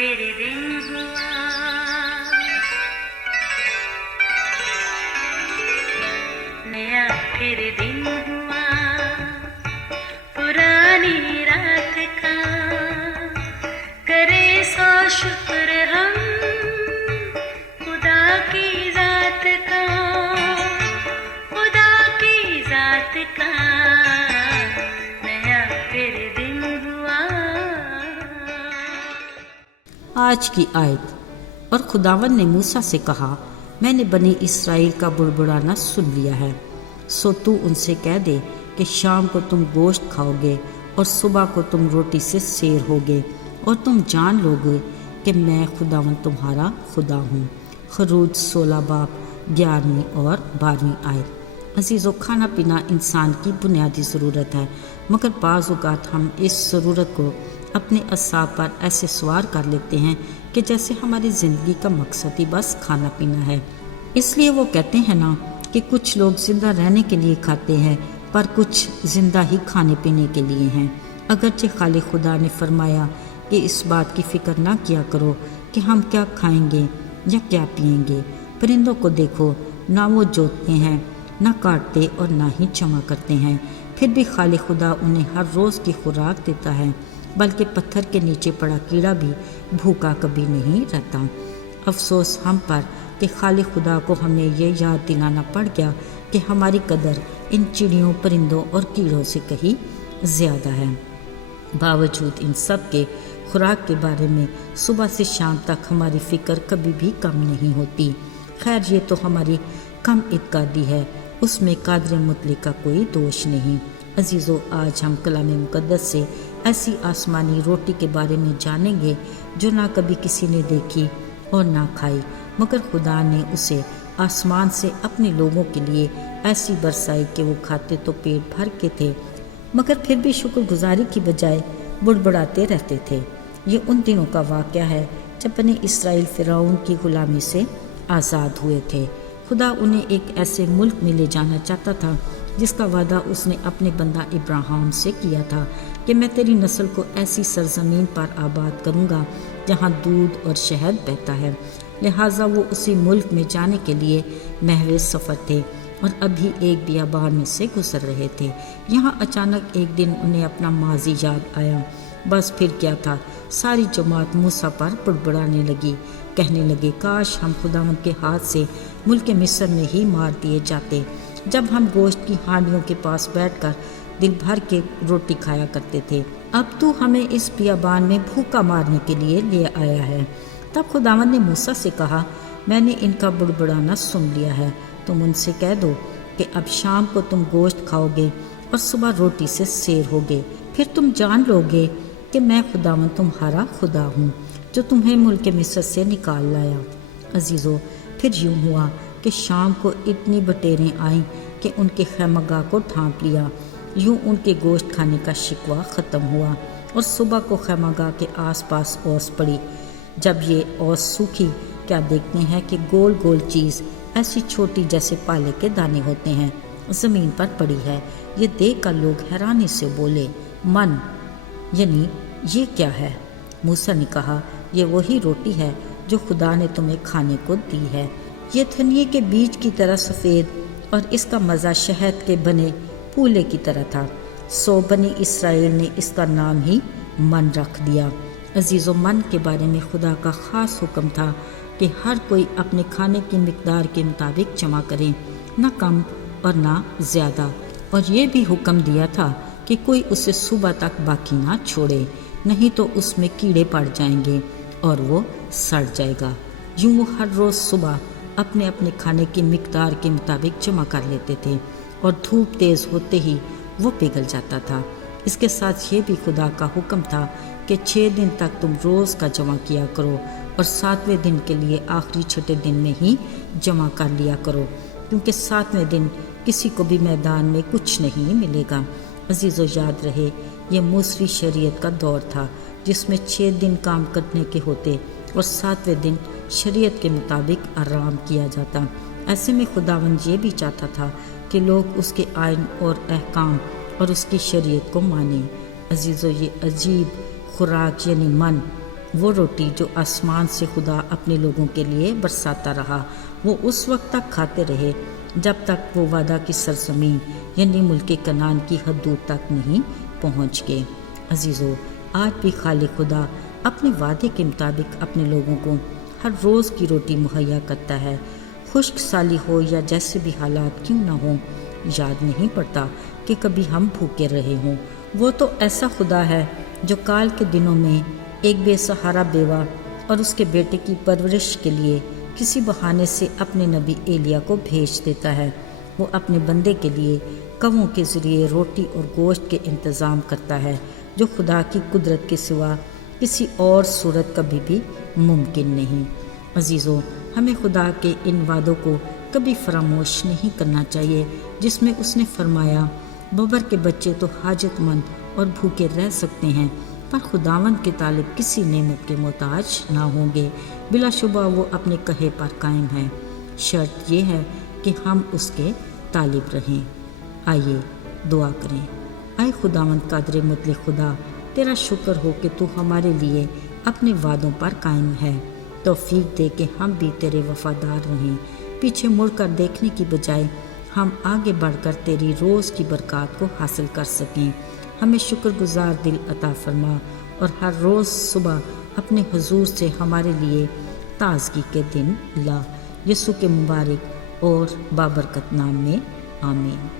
फिर दिन हुआ, नया फिर दिन हुआ, पुरानी रात का करे सो शुक्र हम खुदा की जात का, खुदा की जात का नया फिर दिन हुआ। आज की आयत। और खुदावन ने मूसा से कहा, मैंने बनी इसराइल का बुड़बुड़ाना सुन लिया है, सो तू उनसे कह दे कि शाम को तुम गोश्त खाओगे और सुबह को तुम रोटी से सेर होगे, और तुम जान लोगे कि मैं खुदावन तुम्हारा खुदा हूँ। खरूज 16 बाब 11वीं और 12वीं आयत। अजीज़ो, खाना पीना इंसान की बुनियादी ज़रूरत है, मगर बाज़ औक़ात हम इस ज़रूरत को अपने असाब पर ऐसे सवार कर लेते हैं कि जैसे हमारी ज़िंदगी का मकसद ही बस खाना पीना है। इसलिए वो कहते हैं ना कि कुछ लोग ज़िंदा रहने के लिए खाते हैं, पर कुछ ज़िंदा ही खाने पीने के लिए हैं। अगरचे खालिक खुदा ने फरमाया कि इस बात की फ़िक्र ना किया करो कि हम क्या खाएंगे या क्या पिएंगे। परिंदों को देखो, ना वो जोतते हैं, ना काटते और ना ही जमा करते हैं, फिर भी खालिक खुदा उन्हें हर रोज़ की खुराक देता है, बल्कि पत्थर के नीचे पड़ा कीड़ा भी भूखा कभी नहीं रहता। अफसोस हम पर कि खालिक खुदा को हमें ये याद दिलाना पड़ गया कि हमारी कदर इन चिड़ियों, परिंदों और कीड़ों से कहीं ज़्यादा है। बावजूद इन सब के खुराक के बारे में सुबह से शाम तक हमारी फ़िक्र कभी भी कम नहीं होती। खैर, ये तो हमारी कम इत्कादी है, उसमें कादर मुतलक का कोई दोष नहीं। अजीज़ों, आज हम कलाम मुक़द्दस से ऐसी आसमानी रोटी के बारे में जानेंगे जो ना कभी किसी ने देखी और ना खाई, मगर खुदा ने उसे आसमान से अपने लोगों के लिए ऐसी बरसाई कि वो खाते तो पेट भर के थे, मगर फिर भी शुक्रगुजारी की बजाय बुड़बुड़ाते रहते थे। ये उन दिनों का वाक़या है जब बनी इसराइल फ़िरौन की ग़ुलामी से आज़ाद हुए थे। खुदा उन्हें एक ऐसे मुल्क में ले जाना चाहता था जिसका वादा उसने अपने बंदा इब्राहिम से किया था कि मैं तेरी नस्ल को ऐसी सरजमीन पर आबाद करूँगा जहाँ दूध और शहद बहता है। लिहाजा वो उसी मुल्क में जाने के लिए महवे सफ़र थे और अभी एक बियाबान में से गुजर रहे थे। यहाँ अचानक एक दिन उन्हें अपना माजी याद आया। बस फिर क्या था, सारी जमात मूसा पर बुड़बुड़ाने लगी, कहने लगे, काश हम खुदावंद के हाथ से मुल्क मिस्र में ही मार दिए जाते, जब हम गोश्त की हांडियों के पास बैठकर दिल भर के रोटी खाया करते थे। अब तू हमें इस बियाबान में भूखा मारने के लिए ले आया है। तब खुदावंद ने मूसा से कहा, मैंने इनका बुड़बुड़ाना सुन लिया है, तुम उनसे कह दो कि अब शाम को तुम गोश्त खाओगे और सुबह रोटी से सेर होगे, फिर तुम जान लोगे कि मैं खुदावंद तुम्हारा खुदा हूँ जो तुम्हें मुल्क मिस्र से निकाल लाया। अजीज़ों, फिर यूँ हुआ कि शाम को इतनी बटेरें आईं कि उनके खैमगाह को ढांप लिया। यूँ उनके गोश्त खाने का शिकवा ख़त्म हुआ और सुबह को खैमगाह के आसपास ओस पड़ी। जब ये ओस सूखी, क्या देखते हैं कि गोल गोल चीज़ ऐसी छोटी जैसे पाले के दाने होते हैं ज़मीन पर पड़ी है। ये देख कर लोग हैरानी से बोले, मन यानी ये क्या है? मूसा ने कहा, ये वही रोटी है जो खुदा ने तुम्हें खाने को दी है। ये धनिये के बीज की तरह सफ़ेद और इसका मज़ा शहद के बने फूले की तरह था। सो बनी इसराइल ने इसका नाम ही मन रख दिया। अजीज़ों, मन के बारे में खुदा का ख़ास हुक्म था कि हर कोई अपने खाने की मिकदार के मुताबिक जमा करे, ना कम और ना ज़्यादा। और ये भी हुक्म दिया था कि कोई उसे सुबह तक बाकी ना छोड़े, नहीं तो उसमें कीड़े पड़ जाएंगे और वो सड़ जाएगा। यूँ वो हर रोज़ सुबह अपने अपने खाने की मिकदार के मुताबिक जमा कर लेते थे और धूप तेज़ होते ही वो पिघल जाता था। इसके साथ ये भी खुदा का हुक्म था कि 6 दिन तक तुम रोज़ का जमा किया करो और 7वें दिन के लिए आखिरी छठे दिन में ही जमा कर लिया करो, क्योंकि 7वें दिन किसी को भी मैदान में कुछ नहीं मिलेगा। अजीज़ों, याद रहे, ये मूसवी शरीयत का दौर था जिसमें 6 दिन काम करने के होते और 7वें दिन शरीयत के मुताबिक आराम किया जाता। ऐसे में खुदावंद ये भी चाहता था कि लोग उसके आइन और अहकाम और उसकी शरीयत को मानें। अजीज़ों, ये अजीब खुराक यानी मन وہ روٹی جو آسمان سے خدا اپنے لوگوں کے لیے برساتا رہا وہ اس وقت تک کھاتے رہے جب تک وہ وعدہ کی سرزمین یعنی ملک کنعان کی حدود تک نہیں پہنچ گئے۔ عزیزو، آج بھی خالق خدا اپنے وعدے کے مطابق اپنے لوگوں کو ہر روز کی روٹی مہیا کرتا ہے۔ خشک سالی ہو یا جیسے بھی حالات کیوں نہ ہوں، یاد نہیں پڑتا کہ کبھی ہم بھوکے رہے ہوں۔ وہ تو ایسا خدا ہے جو کال کے دنوں میں ایک بے سہارا بیوہ اور اس کے بیٹے کی پرورش کے لیے کسی بہانے سے اپنے نبی ایلیا کو بھیج دیتا ہے۔ وہ اپنے بندے کے لیے کووں کے ذریعے روٹی اور گوشت کے انتظام کرتا ہے جو خدا کی قدرت کے سوا کسی اور صورت کبھی بھی ممکن نہیں۔ عزیزو، ہمیں خدا کے ان وعدوں کو کبھی فراموش نہیں کرنا چاہیے جس میں اس نے فرمایا، ببر کے بچے تو حاجت مند اور بھوکے رہ سکتے ہیں پر خداوند کے طالب کسی نعمت کے محتاج نہ ہوں گے۔ بلا شبہ وہ اپنے کہے پر قائم ہے، شرط یہ ہے کہ ہم اس کے طالب رہیں۔ آئیے دعا کریں۔ اے خداوند قادر مطلق خدا، تیرا شکر ہو کہ تو ہمارے لیے اپنے وعدوں پر قائم ہے۔ توفیق دے کہ ہم بھی تیرے وفادار رہیں، پیچھے مڑ کر دیکھنے کی بجائے ہم آگے بڑھ کر تیری روز کی برکات کو حاصل کر سکیں۔ ہمیں شکر گزار دل عطا فرما اور ہر روز صبح اپنے حضور سے ہمارے لیے تازگی کے دن لا۔ یسوع کے مبارک اور بابرکت نام میں آمین۔